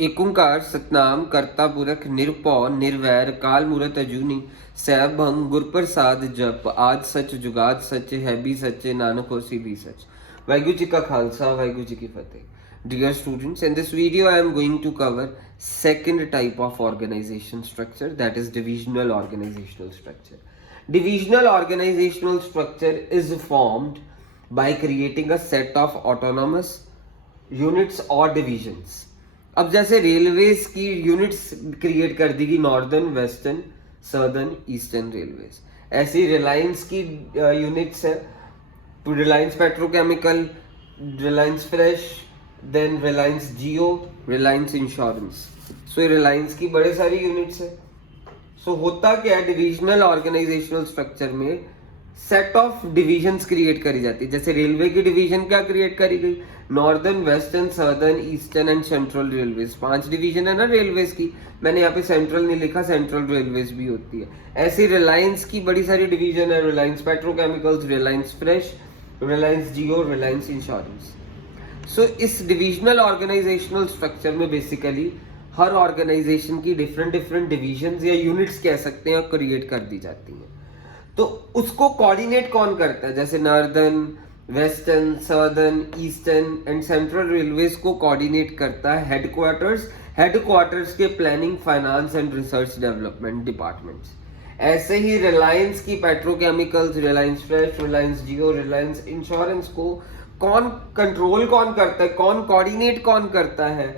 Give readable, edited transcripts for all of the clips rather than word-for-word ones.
एक ओंकार सतनाम करता पुरख निरपौ निर्वैर काल मूरत अजूनी सैभ भंग गुरप्रसाद जप आद सच जुगाद सच है भी सच्चे नानक होसी भी सच। वाहिगुरु जी का खालसा वाहिगुरु जी की फतेह। Dear students, in this video I am going to cover second type of organization structure, that is divisional organizational structure. Divisional organizational structure is formed by creating a set of autonomous units or divisions. अब जैसे railways की units create कर दी गई northern western southern eastern railways, ऐसी रिलायंस की units है, Reliance Petrochemical, Reliance Fresh, then Reliance Jio, Reliance Insurance. So Reliance की बड़े सारी यूनिट्स है। सो होता क्या है, डिविजनल ऑर्गेनाइजेशनल स्ट्रक्चर में सेट ऑफ डिविजन्स क्रिएट करी जाती है। जैसे रेलवे की डिवीजन क्या क्रिएट करी गई, northern western southern eastern and central railways, 5 division है ना रेलवेज की। मैंने यहाँ पे सेंट्रल नहीं लिखा, सेंट्रल रेलवेज भी होती है। ऐसी रिलायंस की बड़ी सारी डिवीजन है, Reliance petrochemicals, Reliance Fresh, Reliance Jio, Reliance Insurance. सो इस डिविजनल ऑर्गेनाइजेशनल स्ट्रक्चर में बेसिकली हर ऑर्गेनाइजेशन की डिफरेंट डिफरेंट डिविजन्स या यूनिट्स कह सकते हैं क्रिएट कर दी जाती हैं। तो उसको कोऑर्डिनेट कौन करता है, जैसे northern western southern eastern and central railways को कोऑर्डिनेट करता है हेडक्वार्टर्स। हेडक्वार्टर्स के planning finance and research development departments. ऐसे ही रिलायंस की petrochemicals, Reliance Fresh, Reliance Jio, Reliance Insurance को कौन कंट्रोल कौन करता है, कौन कोऑर्डिनेट कौन करता है,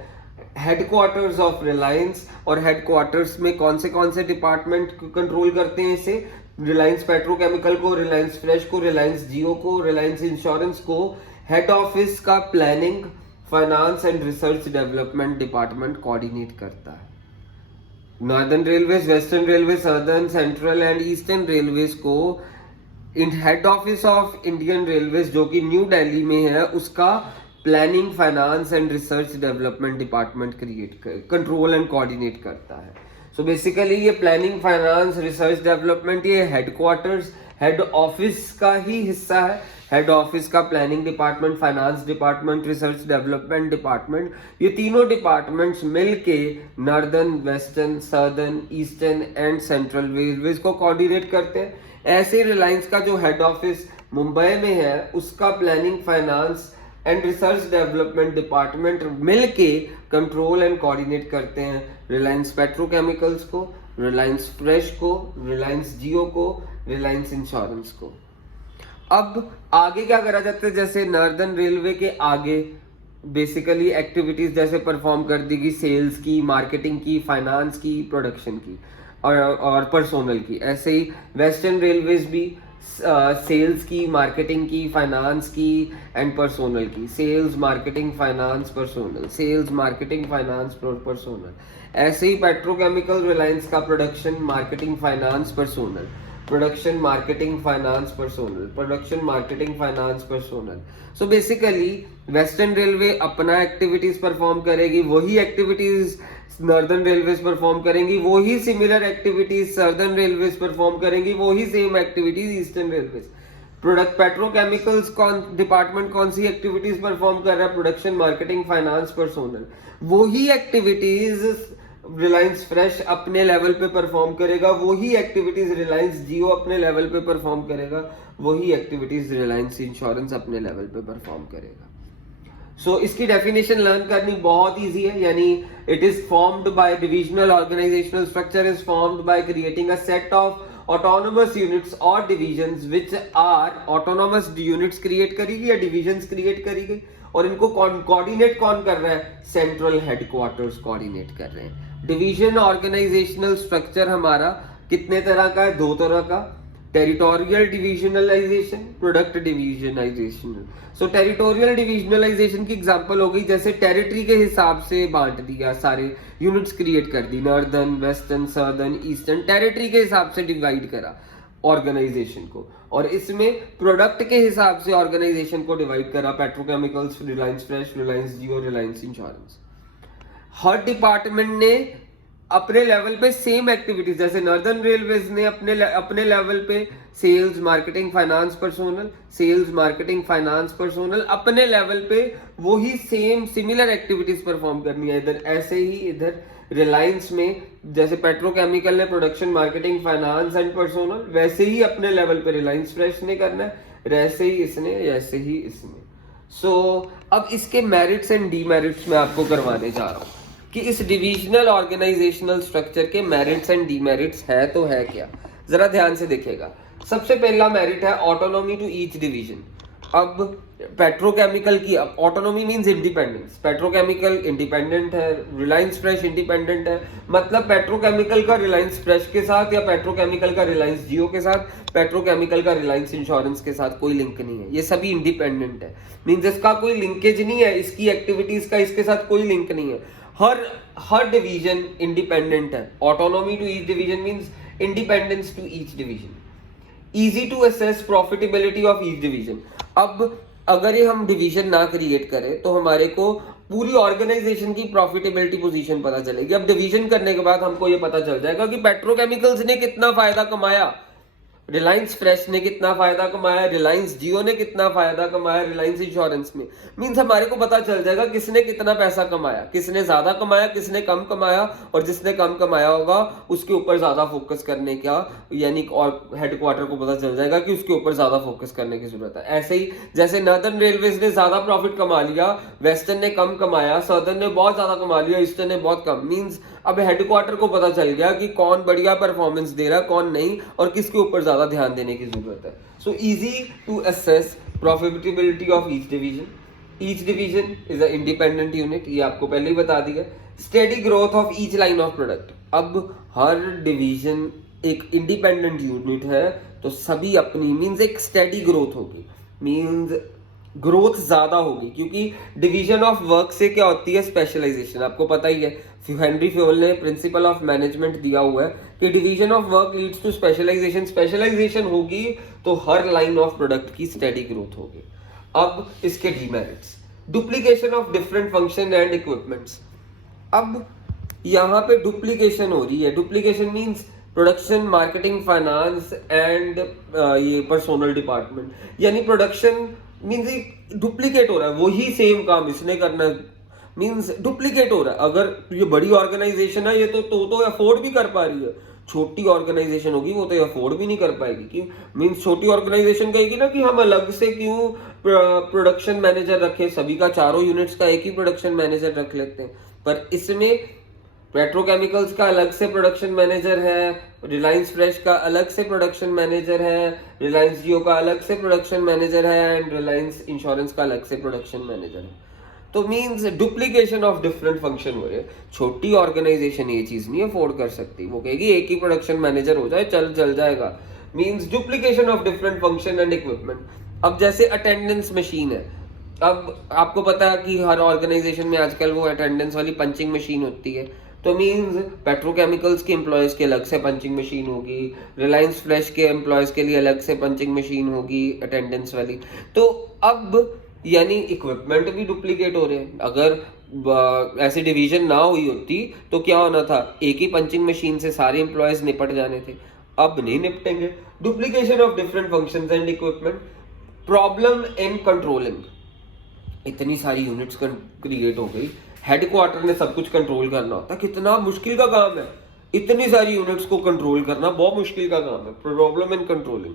हेडक्वार्टर्स ऑफ रिलायंस। और हेडक्वार्टर्स में कौन से डिपार्टमेंट कंट्रोल करते हैं इसे, रिलायंस पेट्रोकेमिकल को, रिलायंस फ्रेश को, रिलायंस जियो को, रिलायंस इंश्योरेंस को। हेड ऑफिस का planning finance and research development department coordinate करता है। Northern railways, western railways, southern, central and eastern railways को in head office of Indian railways जो कि न्यू दिल्ली में है, उसका planning finance and research development department control and coordinate करता है। सो बेसिकली ये प्लानिंग फाइनेंस रिसर्च डेवलपमेंट ये हेडक्वार्टर्स हेड ऑफिस का ही हिस्सा है। हेड ऑफिस का planning department, finance department, research development department, ये तीनों डिपार्टमेंट्स मिलके northern western southern eastern and central railways को कोऑर्डिनेट करते हैं। ऐसे रिलायंस का जो हेड ऑफिस मुंबई में है, उसका planning finance and research development department मिलके कंट्रोल एंड कोऑर्डिनेट करते हैं रिलायंस पेट्रोकेमिकल्स को, रिलायंस फ्रेश को, रिलायंस जियो को, रिलायंस इंश्योरेंस को। अब आगे क्या करा जाता है, जैसे नॉर्दर्न रेलवे के आगे बेसिकली एक्टिविटीज जैसे परफॉर्म कर दी गई सेल्स की, मार्केटिंग की, फाइनेंस की, प्रोडक्शन की और पर्सोनल की। ऐसे ही वेस्टर्न रेलवेज भी सेल्स की, मार्केटिंग की, फाइनेंस की एंड पर्सोनल की। Sales, marketing, finance, personnel, sales, marketing, finance, personnel. ऐसे ही पेट्रोकेमिकल रिलायंस का production, marketing, finance, personnel, production, marketing, finance, personnel, production, marketing, finance, personnel. So basically Western Railway अपना activities perform करेगी, वही activities Northern Railways perform करेंगी, वही similar activities Southern Railways perform करेंगी, वही same activities Eastern Railways. Product petrochemicals department कौन सी activities perform कर रहा है, प्रोडक्शन, मार्केटिंग, फाइनेंस, पर्सोनल। वही एक्टिविटीज रिलायंस फ्रेश अपने लेवल पे परफॉर्म करेगा, वही एक्टिविटीज रिलायंस जियो अपने लेवल पे परफॉर्म करेगा, वही एक्टिविटीज रिलायंस इंश्योरेंस अपने लेवल पे परफॉर्म करेगा। सो इसकी डेफिनेशन लर्न करनी बहुत इजी है, यानी it is formed by divisional organizational structure is formed by creating a set of autonomous units और divisions which are autonomous units create करी गई या डिविजन्स क्रिएट करी गई, और इनको कोऑर्डिनेट कौन कर रहा है, सेंट्रल हेडक्वार्टर्स कोऑर्डिनेट कर रहे हैं। डिवीजन ऑर्गेनाइजेशनल स्ट्रक्चर हमारा कितने तरह का है, 2 तरह का, टेरिटोरियल डिविजनलाइजेशन, प्रोडक्ट डिविजनलाइजेशन। सो टेरिटोरियल डिविजनलाइजेशन की एग्जांपल हो गई, जैसे टेरिटरी के हिसाब से बांट दिया, सारे यूनिट्स क्रिएट कर दी, northern western southern eastern, territory के हिसाब से डिवाइड करा ऑर्गेनाइजेशन को। और इसमें प्रोडक्ट के हिसाब से ऑर्गेनाइजेशन को डिवाइड करा, petrochemicals, Reliance Fresh, Reliance Jio, Reliance insurance. हर डिपार्टमेंट ने अपने लेवल पे सेम एक्टिविटीज, जैसे नॉर्दर्न रेलवेज ने अपने लेवल पे sales marketing finance personnel, sales marketing finance personnel, अपने लेवल पे वही सेम सिमिलर एक्टिविटीज परफॉर्म करनी है इधर। ऐसे ही इधर रिलायंस में जैसे पेट्रोकेमिकल ने production marketing finance and personnel, वैसे ही अपने लेवल पे रिलायंस फ्रेश ने करना है, वैसे ही इसने, ऐसे ही इसने। सो अब इसके मेरिट्स एंड डीमेरिट्स मैं आपको करवाने जा रहा हूँ कि इस डिविजनल ऑर्गेनाइजेशनल स्ट्रक्चर के मेरिट्स एंड डीमेरिट्स है तो है क्या। जरा ध्यान से देखिएगा। सबसे पहला मेरिट है ऑटोनॉमी टू ईच डिवीजन। अब पेट्रोकेमिकल की autonomy means independence, petrochemical independent है, रिलायंस फ्रेश इंडिपेंडेंट है। मतलब पेट्रोकेमिकल का रिलायंस फ्रेश के साथ या पेट्रोकेमिकल का रिलायंस जियो के साथ, पेट्रोकेमिकल का रिलायंस इंश्योरेंस के साथ कोई लिंक नहीं है, ये सभी इंडिपेंडेंट है। मींस इसका कोई लिंकेज नहीं है, इसकी एक्टिविटीज का इसके साथ कोई लिंक नहीं है। हर डिवीजन इंडिपेंडेंट है। Autonomy to each division means independence to each division. Easy to assess profitability of each division. अब अगर ये हम डिवीजन ना क्रिएट करें तो हमारे को पूरी ऑर्गेनाइजेशन की प्रॉफिटेबिलिटी पोजीशन पता चलेगी। अब डिवीजन करने के बाद हमको ये पता चल जाएगा कि पेट्रोकेमिकल्स ने कितना फायदा कमाया, रिलायंस फ्रेश ने कितना फायदा कमाया, रिलायंस जियो ने कितना फायदा कमाया, रिलायंस इंश्योरेंस में। मींस हमारे को पता चल जाएगा किसने कितना पैसा कमाया, किसने ज्यादा कमाया, किसने कम कमाया, और जिसने कम कमाया होगा उसके ऊपर ज्यादा फोकस करने का, यानी और हेडक्वार्टर को पता चल जाएगा कि उसके ऊपर ज्यादा फोकस करने की जरूरत है। ऐसे ही जैसे नॉर्दर्न रेलवेज ने ज्यादा प्रॉफिट कमा लिया, वेस्टर्न ने कम कमाया, सदर्न ने बहुत ज्यादा कमा लिया, ईस्टर्न ने बहुत कम। मींस अब हेडक्वार्टर को पता चल गया कि कौन बढ़िया परफॉर्मेंस दे रहा, कौन नहीं, और किसके ऊपर ज्यादा ध्यान देने की जरूरत है। So easy to assess profitability of each division. Each division is a independent unit, ये आपको पहले ही बता दिया। Steady growth of each line of product. अब हर डिवीजन एक इंडिपेंडेंट यूनिट है तो सभी अपनी मींस एक स्टेडी ग्रोथ होगी, मींस ग्रोथ ज्यादा होगी, क्योंकि डिवीजन ऑफ वर्क से क्या होती है, स्पेशलाइजेशन। आपको पता ही है, हेनरी फ्योल ने प्रिंसिपल ऑफ मैनेजमेंट दिया हुआ है कि division of work leads to specialization. Specialization होगी तो हर लाइन ऑफ प्रोडक्ट की स्टेडी ग्रोथ होगी। अब इसके demerits, duplication of different function and equipments. अब यहाँ पे डुप्लीकेशन हो रही है। Duplication means production marketing finance and ये पर्सोनल डिपार्टमेंट, यानी प्रोडक्शन मींस डुप्लीकेट हो रहा है, वही सेम काम इसने करना है, मींस डुप्लीकेट हो रहा है। अगर ये बड़ी ऑर्गेनाइजेशन है ये तो अफोर्ड भी कर पा रही है, छोटी ऑर्गेनाइजेशन होगी वो तो अफोर्ड भी नहीं कर पाएगी। क्यों? मींस छोटी ऑर्गेनाइजेशन कहेगी ना कि हम अलग से क्यों प्रोडक्शन मैनेजर रखें, सभी का चारों यूनिट्स का एक ही प्रोडक्शन मैनेजर रख लेते हैं। पर इसमें पेट्रोकेमिकल्स का अलग से प्रोडक्शन मैनेजर है, रिलायंस फ्रेश का अलग से प्रोडक्शन मैनेजर है, रिलायंस जियो का अलग से प्रोडक्शन मैनेजर है, एंड रिलायंस इंश्योरेंस का अलग से प्रोडक्शन मैनेजर है। तो means duplication of different function हो रहे हैं। छोटी ऑर्गेनाइजेशन ये चीज नहीं अफोर्ड कर सकती, वो कहेगी एक ही प्रोडक्शन मैनेजर हो जाए चल जाएगा। Means duplication of different function and equipment. अब जैसे अटेंडेंस मशीन है, अब आपको पता है कि हर ऑर्गेनाइजेशन में आजकल वो अटेंडेंस वाली पंचिंग मशीन होती है। तो मींस पेट्रोकेमिकल्स के एम्प्लॉयज के अलग से पंचिंग मशीन होगी, रिलायंस फ्रेश के एम्प्लॉयज के लिए अलग से पंचिंग मशीन होगी अटेंडेंस वाली। तो अब यानी इक्विपमेंट भी डुप्लीकेट हो रहे हैं। अगर ऐसी डिवीजन ना हुई होती तो क्या होना था, एक ही पंचिंग मशीन से सारे एम्प्लॉयज निपट जाने थे, अब नहीं निपटेंगे। Duplication of different functions and equipment, problem in controlling. इतनी सारी यूनिट्स क्रिएट हो गई, हेडक्वार्टर ने सब कुछ कंट्रोल करना होता, कितना मुश्किल का काम है। इतनी सारी यूनिट्स को कंट्रोल करना बहुत मुश्किल का काम है। Problem in controlling,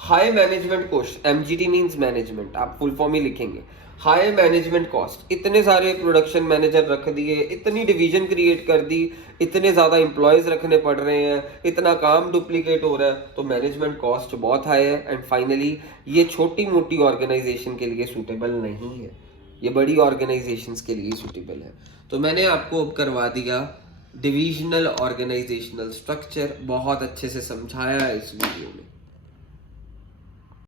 high management cost, MGT means management, आप फुल फॉर्म ही लिखेंगे। हाई मैनेजमेंट कॉस्ट, इतने सारे प्रोडक्शन मैनेजर रख दिए, इतनी डिवीजन क्रिएट कर दी, इतने ज्यादा एम्प्लॉयज रखने पड़ रहे हैं, इतना काम डुप्लीकेट हो रहा है, तो मैनेजमेंट कॉस्ट बहुत हाई है। एंड फाइनली ये छोटी मोटी ऑर्गेनाइजेशन के लिए सूटेबल नहीं है, ये बड़ी ऑर्गेनाइजेशंस के लिए सूटेबल है। तो मैंने आपको अब करवा दिया डिविजनल ऑर्गेनाइजेशनल स्ट्रक्चर, बहुत अच्छे से समझाया है इस वीडियो में।